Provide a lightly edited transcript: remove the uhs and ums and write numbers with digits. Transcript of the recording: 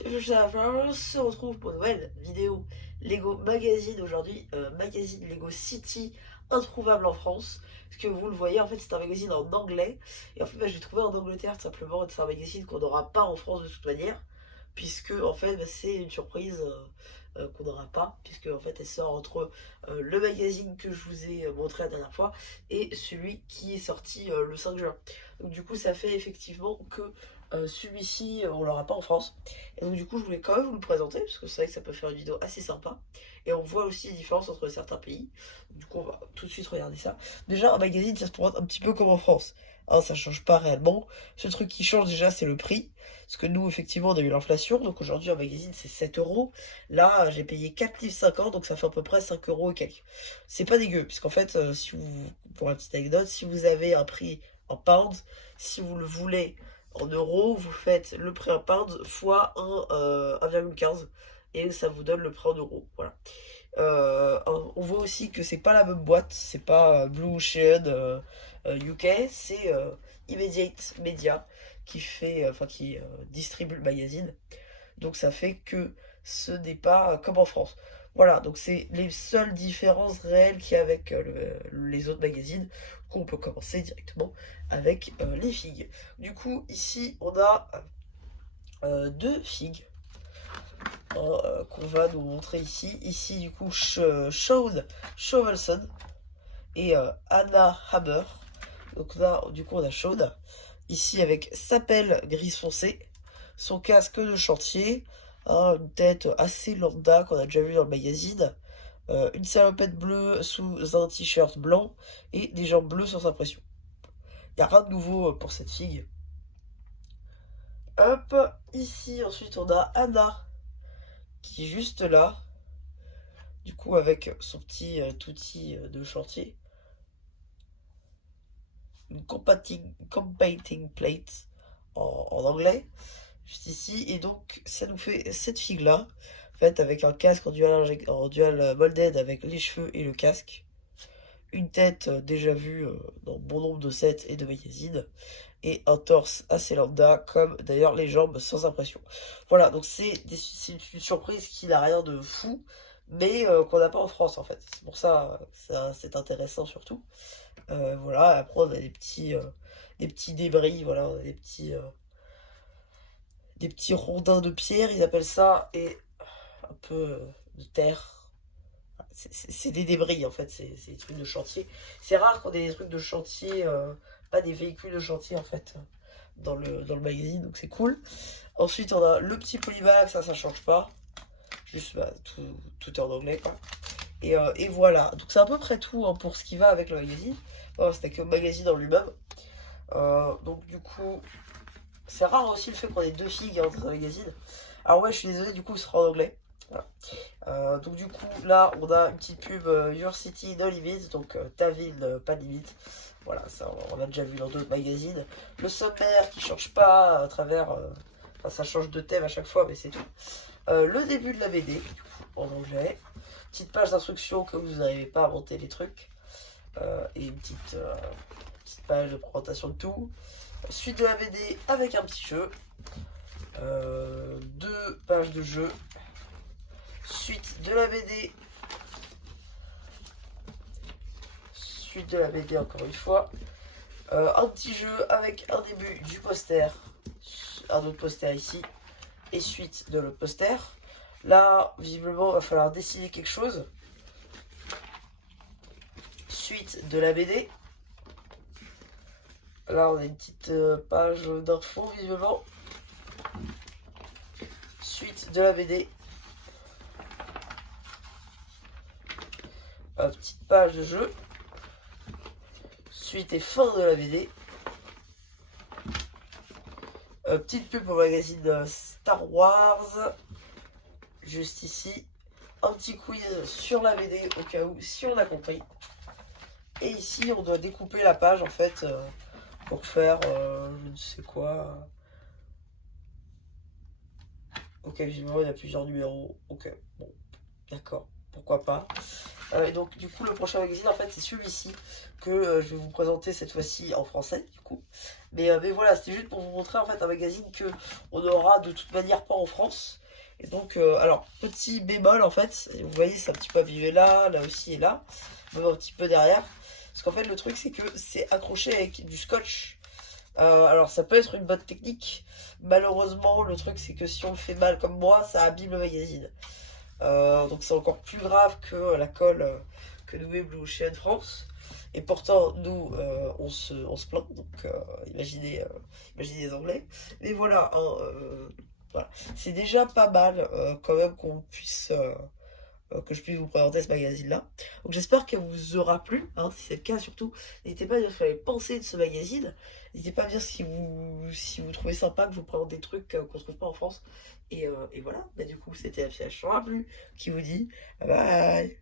On se retrouve pour une nouvelle vidéo Lego Magazine aujourd'hui, magazine Lego City, introuvable en France. Parce que vous le voyez, en fait, c'est un magazine en anglais. Et en fait, je l'ai trouvé en Angleterre tout simplement. C'est un magazine qu'on n'aura pas en France de toute manière. Puisque, en fait, c'est une surprise qu'on n'aura pas. Puisque, en fait, elle sort entre le magazine que je vous ai montré la dernière fois et celui qui est sorti le 5 juin. Donc, du coup, ça fait effectivement que celui-ci, on l'aura pas en France. Et donc du coup, je voulais quand même vous le présenter, parce que c'est vrai que ça peut faire une vidéo assez sympa. Et on voit aussi les différences entre certains pays. Du coup, on va tout de suite regarder ça. Déjà, un magazine, ça se présente un petit peu comme en France. Hein, ça change pas réellement. Ce truc qui change déjà, c'est le prix. Parce que nous, effectivement, on a eu l'inflation. Donc aujourd'hui, un magazine, c'est 7 euros. Là, j'ai payé 4,50 livres, donc ça fait à peu près 5 euros et quelques. C'est pas dégueu, puisqu'en fait, si vous, pour une petite anecdote, si vous avez un prix en pounds, si vous le voulez en euros, vous faites le prix en pounds fois 1,15 et ça vous donne le prix en euros. Voilà. On voit aussi que c'est pas la même boîte, c'est pas Blue Ocean UK, c'est Immediate Media qui fait, qui distribue le magazine. Donc ça fait que ce n'est pas comme en France. Voilà, donc c'est les seules différences réelles qu'il y a avec les autres magazines, qu'on peut commencer directement avec les figues. Du coup, ici, on a deux figues qu'on va nous montrer ici. Ici, du coup, Shaun Shovelson et Anna Hammer. Donc là, du coup, on a Shaun. Ici, avec sa pelle gris foncé, son casque de chantier, hein, une tête assez lambda qu'on a déjà vu dans le magazine, une salopette bleue sous un t-shirt blanc et des jambes bleues sans impression. Il n'y a rien de nouveau pour cette figue. Hop, ici ensuite on a Anna qui est juste là, du coup avec son petit outil de chantier, une compating plate en anglais, juste ici, et donc ça nous fait cette figue là, faite avec un casque en dual molded avec les cheveux et le casque, une tête déjà vue dans bon nombre de sets et de magazines, et un torse assez lambda, comme d'ailleurs les jambes sans impression. Voilà, donc c'est une surprise qui n'a rien de fou, mais qu'on n'a pas en France en fait. C'est pour ça, c'est intéressant surtout. Voilà, après on a des petits débris, voilà, on a des petits rondins de pierre, ils appellent ça, et un peu de terre. C'est des débris en fait, c'est des trucs de chantier. C'est rare qu'on ait des trucs de chantier, pas des véhicules de chantier en fait, dans le magazine, donc c'est cool. Ensuite, on a le petit polybag, ça change pas. Juste, bah, tout est en anglais quoi. Et voilà, donc c'est à peu près tout hein, pour ce qui va avec le magazine. Voilà, c'était que le magazine en lui-même. Donc du coup, c'est rare aussi le fait qu'on ait deux figues hein, dans un magazine. Alors ouais, je suis désolé, du coup, ce sera en anglais. Voilà. Donc du coup, là, on a une petite pub Your City No Limits, donc ta ville, pas de limite. Voilà, ça, on l'a déjà vu dans d'autres magazines. Le sommaire qui change pas à travers... enfin, ça change de thème à chaque fois, mais c'est tout. Le début de la BD, en anglais. Petite page d'instruction que vous n'arrivez pas à monter les trucs. Et une petite page de présentation de tout. Suite de la BD avec un petit jeu. Deux pages de jeu. Suite de la BD. Suite de la BD encore une fois. Un petit jeu avec un début du poster. Un autre poster ici. Et suite de l'autre poster. Là, visiblement, il va falloir dessiner quelque chose. Suite de la BD. Là, on a une petite page d'infos, visiblement. Suite de la BD. Petite page de jeu. Suite et fin de la BD. Petite pub pour le magazine Star Wars. Juste ici. Un petit quiz sur la BD au cas où, si on a compris. Et ici, on doit découper la page en fait pour faire je ne sais quoi. Ok, visiblement il y a plusieurs numéros. Ok, bon, d'accord, pourquoi pas. Et donc du coup le prochain magazine en fait c'est celui-ci que je vais vous présenter cette fois-ci en français du coup. Mais voilà, c'était juste pour vous montrer en fait un magazine que on aura de toute manière pas en France. Et donc alors petit bémol en fait, vous voyez c'est un petit peu avivé là, là aussi et là, même un petit peu derrière. Parce qu'en fait le truc c'est que c'est accroché avec du scotch. Alors ça peut être une bonne technique. Malheureusement le truc c'est que si on le fait mal comme moi, ça abîme le magazine. Donc c'est encore plus grave que la colle que nous met Blue Ocean France. Et pourtant, nous, on se plaint, donc imaginez les Anglais. Mais voilà, hein, voilà. C'est déjà pas mal quand même qu'on puisse, que je puisse vous présenter ce magazine-là. Donc j'espère qu'il vous aura plu, hein, si c'est le cas surtout. N'hésitez pas à dire ce que vous avez pensé de ce magazine. N'hésitez pas à dire si vous trouvez sympa que je vous présente des trucs qu'on ne trouve pas en France. Et voilà, bah, du coup c'était FCH plus qui vous dit bye bye.